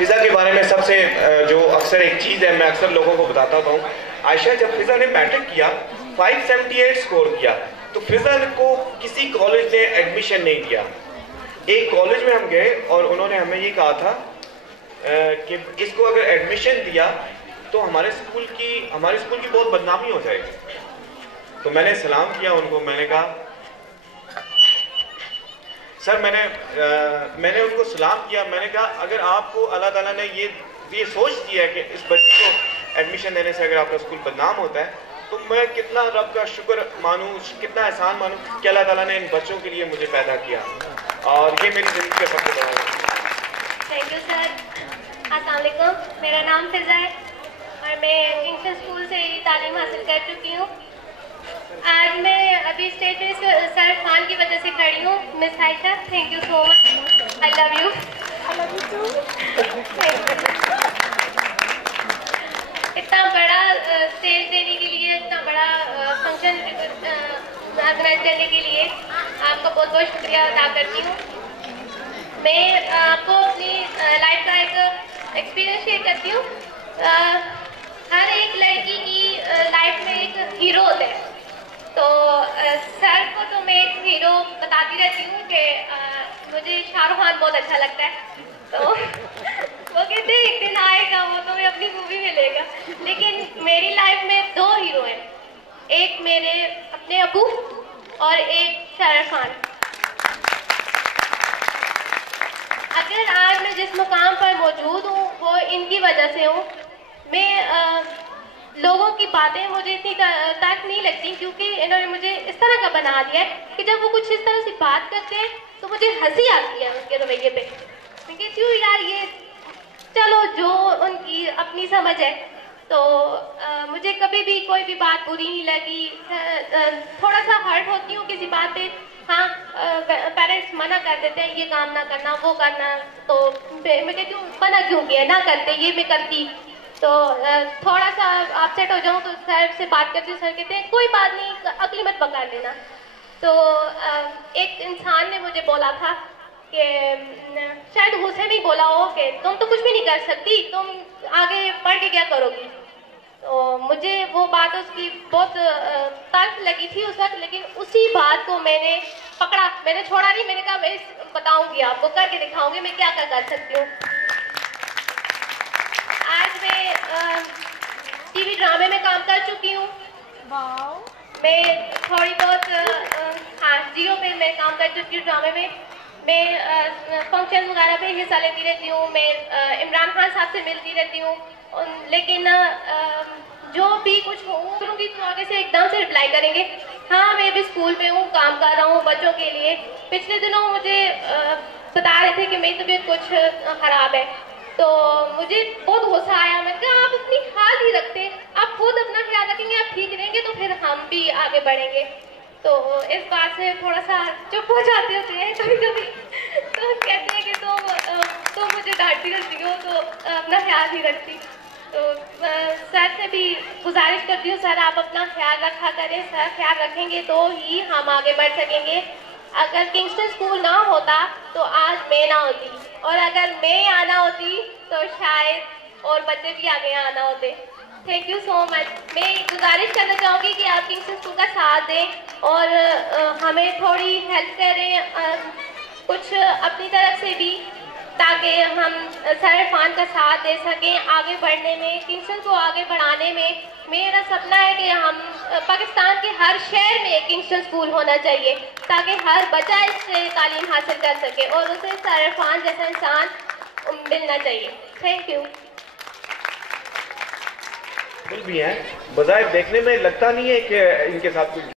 फिज़ा के बारे में सबसे जो अक्सर एक चीज़ है, मैं अक्सर लोगों को बताता हूँ। आयशा, जब फिज़ा ने मैट्रिक किया 578 स्कोर किया, तो फिज़ा को किसी कॉलेज ने एडमिशन नहीं दिया। एक कॉलेज में हम गए और उन्होंने हमें ये कहा था कि इसको अगर एडमिशन दिया तो हमारे स्कूल की बहुत बदनामी हो जाएगी। तो मैंने सलाम किया उनको, मैंने कहा सर, मैंने उनको सलाम किया, मैंने कहा अगर आपको अल्लाह ताला ने ये सोच दिया है कि इस बच्चे को एडमिशन देने से अगर आपका स्कूल बदनाम होता है, तो मैं कितना रब का शुक्र मानूं, कितना एहसान मानूं कि अल्लाह ताला ने इन बच्चों के लिए मुझे पैदा किया, और ये मेरी ज़िंदगी का सबसे बड़ा है। Thank you sir. अस्सलाम वालेकुम, मेरा नाम फिज़ा है और मैं किंगस्टन स्कूल से तालीम हासिल कर चुकी हूँ। आज मैं अभी स्टेज पे सर खान की वजह से खड़ी हूँ। Miss Ayesha, thank you so much, I love you. इतना बड़ा स्टेज देने के लिए, इतना बड़ा फंक्शन ऑर्गेनाइज करने के लिए आपका बहुत बहुत शुक्रिया अदा करती हूँ। मैं आपको अपनी लाइफ का एक एक्सपीरियंस शेयर करती हूँ। हर एक लड़की की लाइफ में एक हीरो होता है, तो सर को तो मैं एक हीरो बताती रहती हूँ कि मुझे शाहरुख खान बहुत अच्छा लगता है, तो वो कहते हैं एक दिन आएगा, वो तो मैं अपनी मूवी में लेगा। लेकिन मेरी लाइफ में दो हीरो हैं, एक मेरे अपने अबू और एक शाहरुख खान। अगर आज मैं जिस मुकाम पर मौजूद हूँ वो इनकी वजह से हूँ। मैं लोगों की बातें मुझे इतनी तक नहीं लगती, क्योंकि इन्होंने मुझे इस तरह का बना दिया है कि जब वो कुछ इस तरह से बात करते हैं तो मुझे हंसी आती है उनके रवैये पे। मैं कहती हूँ यार, ये चलो जो उनकी अपनी समझ है, तो मुझे कभी भी कोई भी बात बुरी नहीं लगी। थोड़ा सा हर्ट होती हूँ किसी बात पे, हाँ पेरेंट्स मना कर देते हैं ये काम ना करना, वो करना, तो मैं कहती हूँ मना क्यों किया, ना करते, ये मैं करती। तो थोड़ा सा अपसेट हो जाऊँ तो सर से बात करती हूँ, सर कहते हैं कोई बात नहीं, अगली मत पकड़ लेना। तो एक इंसान ने मुझे बोला था कि शायद गुस्से में ही बोला हो कि तुम तो कुछ भी नहीं कर सकती, तुम आगे पढ़ के क्या करोगी। तो मुझे वो बात उसकी बहुत तल्ख लगी थी उस वक्त, लेकिन उसी बात को मैंने पकड़ा, मैंने छोड़ा नहीं। मैंने कहा मैं बताऊंगी, आपको करके दिखाऊंगी मैं क्या कर सकती हूँ। आज मैं टीवी ड्रामे में काम कर चुकी हूँ। मैं थोड़ी बहुत हाँ जियो पे मैं काम कर चुकी हूँ ड्रामे में। मैं फंक्शन वगैरह पे हिस्सा लेती रहती हूँ, मैं इमरान खान साहब से मिलती रहती हूँ, लेकिन जो भी कुछ हो करूँगी तो आगे से एकदम से रिप्लाई करेंगे। हाँ, मैं भी स्कूल में हूँ, काम कर रहा हूँ बच्चों के लिए। पिछले दिनों मुझे बता रहे थे कि मेरी तबीयत कुछ ख़राब है, तो मुझे बहुत गुस्सा आया। मैं कहा आप अपनी ख्याल ही रखते, आप खुद अपना ख्याल रखेंगे, आप ठीक रहेंगे तो फिर हम भी आगे बढ़ेंगे। तो इस बात से थोड़ा सा चुप हो जाते होते हैं कभी कभी, तो कहते हैं कि तुम मुझे डांटती रहती हो तो अपना ख्याल ही रखती। तो सर से भी गुजारिश करती हूँ, सर आप अपना ख्याल रखा करें, सर ख्याल रखेंगे तो ही हम आगे बढ़ सकेंगे। अगर किंगस्टन स्कूल ना होता तो आज मैं ना होती, और अगर मैं आना होती तो शायद और बच्चे भी आगे आना होते। Thank you so much. मैं गुजारिश करना चाहूँगी कि आप किंगस्टन स्कूल का साथ दें और हमें थोड़ी हेल्प करें कुछ अपनी तरफ से भी, ताकि हम सर फान का साथ दे सकें आगे बढ़ने में, किंगस्टन को आगे बढ़ाने में। मेरा सपना है कि हम पाकिस्तान के हर शहर में एक किंगस्टन स्कूल होना चाहिए, ताकि हर बच्चा इससे तालीम हासिल कर सके और उसे सर फान जैसा इंसान मिलना चाहिए। Thank you. भी हैं, बजाय देखने में लगता नहीं है कि इनके साथ कुछ